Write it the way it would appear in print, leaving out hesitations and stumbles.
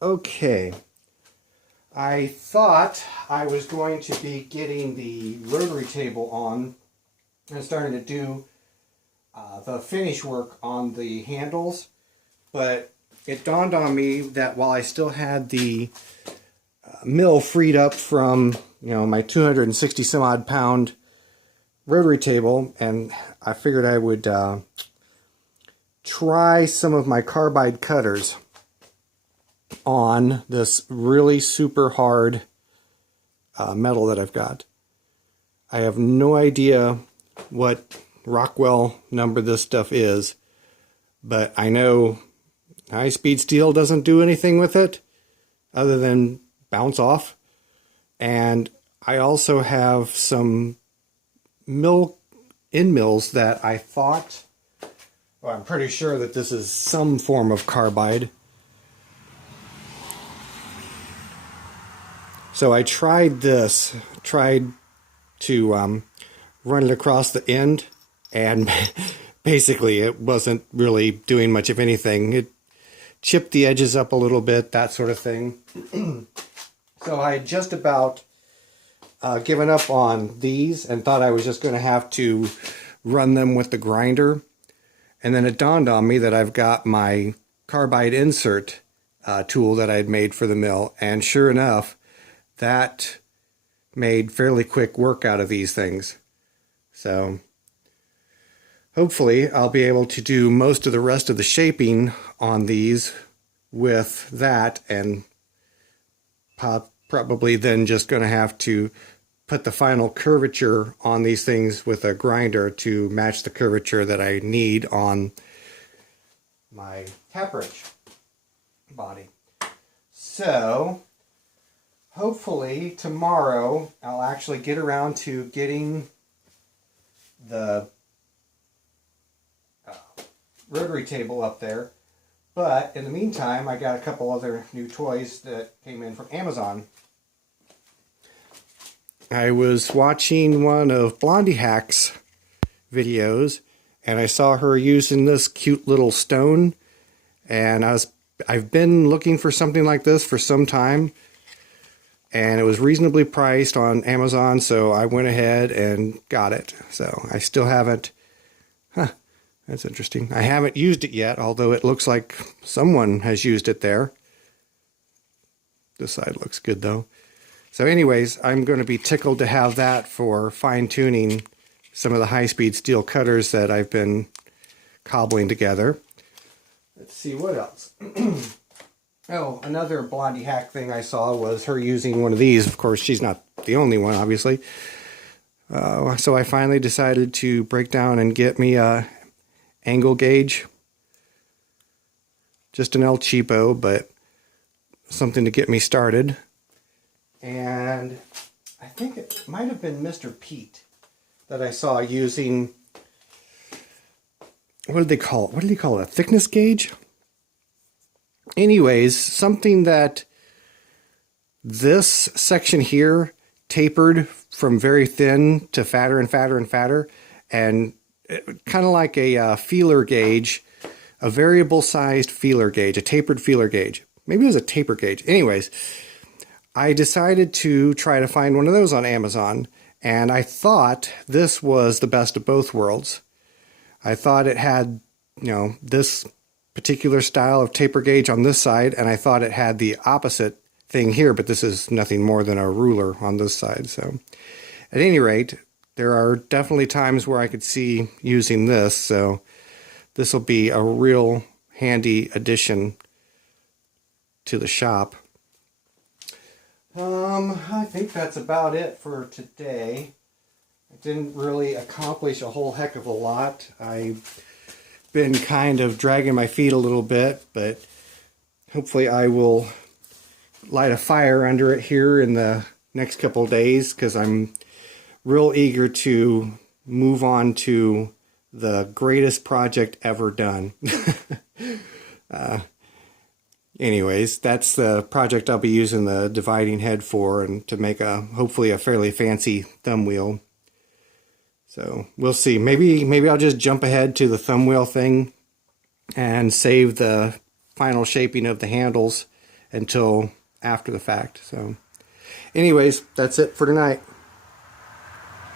Okay, I thought I was going to be getting the rotary table on and starting to do the finish work on the handles, but it dawned on me that while I still had the mill freed up from my 260 some odd pound rotary table, and I figured I would try some of my carbide cutters on this really super hard metal that I've got. I have no idea what Rockwell number this stuff is, but I know high-speed steel doesn't do anything with it other than bounce off. And I also have some end mills that I thought, well, I'm pretty sure that this is some form of carbide. So I tried to run it across the end, and basically it wasn't really doing much of anything. It chipped the edges up a little bit, that sort of thing. So I had just about given up on these and thought I was just going to have to run them with the grinder. And then it dawned on me that I've got my carbide insert tool that I'd made for the mill, and sure enough, that made fairly quick work out of these things. So hopefully I'll be able to do most of the rest of the shaping on these with that, and probably then just going to have to put the final curvature on these things with a grinder to match the curvature that I need on my tap wrench body. So hopefully tomorrow I'll actually get around to getting the rotary table up there. But in the meantime, I got a couple other new toys that came in from Amazon. I was watching one of Blondie Hack's videos, and I saw her using this cute little stone, and I've been looking for something like this for some time, and it was reasonably priced on Amazon, so I went ahead and got it. So I still haven't, that's interesting. I haven't used it yet, although it looks like someone has used it there. This side looks good though. So anyways, I'm going to be tickled to have that for fine-tuning some of the high-speed steel cutters that I've been cobbling together. Let's see what else. Oh, another Blondie Hack thing I saw was her using one of these. Of course, she's not the only one, obviously. So I finally decided to break down and get me a angle gauge. Just an El Cheapo, but something to get me started. And I think it might have been Mr. Pete that I saw using, what did they call it? What did he call it? A thickness gauge? Anyways, something that this section here tapered from very thin to fatter and fatter and fatter, and kind of like a feeler gauge, a variable sized feeler gauge, a tapered feeler gauge. Maybe it was a taper gauge. Anyways, I decided to try to find one of those on Amazon, and I thought this was the best of both worlds. I thought it had, this particular style of taper gauge on this side, and I thought it had the opposite thing here, but this is nothing more than a ruler on this side. So at any rate, there are definitely times where I could see using this, so this will be a real handy addition to the shop. I think that's about it for today. I didn't really accomplish a whole heck of a lot. I've been kind of dragging my feet a little bit, but hopefully I will light a fire under it here in the next couple of days, because I'm real eager to move on to the greatest project ever done. Anyways, that's the project I'll be using the dividing head for, and to make hopefully a fairly fancy thumb wheel. So we'll see. Maybe I'll just jump ahead to the thumb wheel thing and save the final shaping of the handles until after the fact. So anyways, that's it for tonight.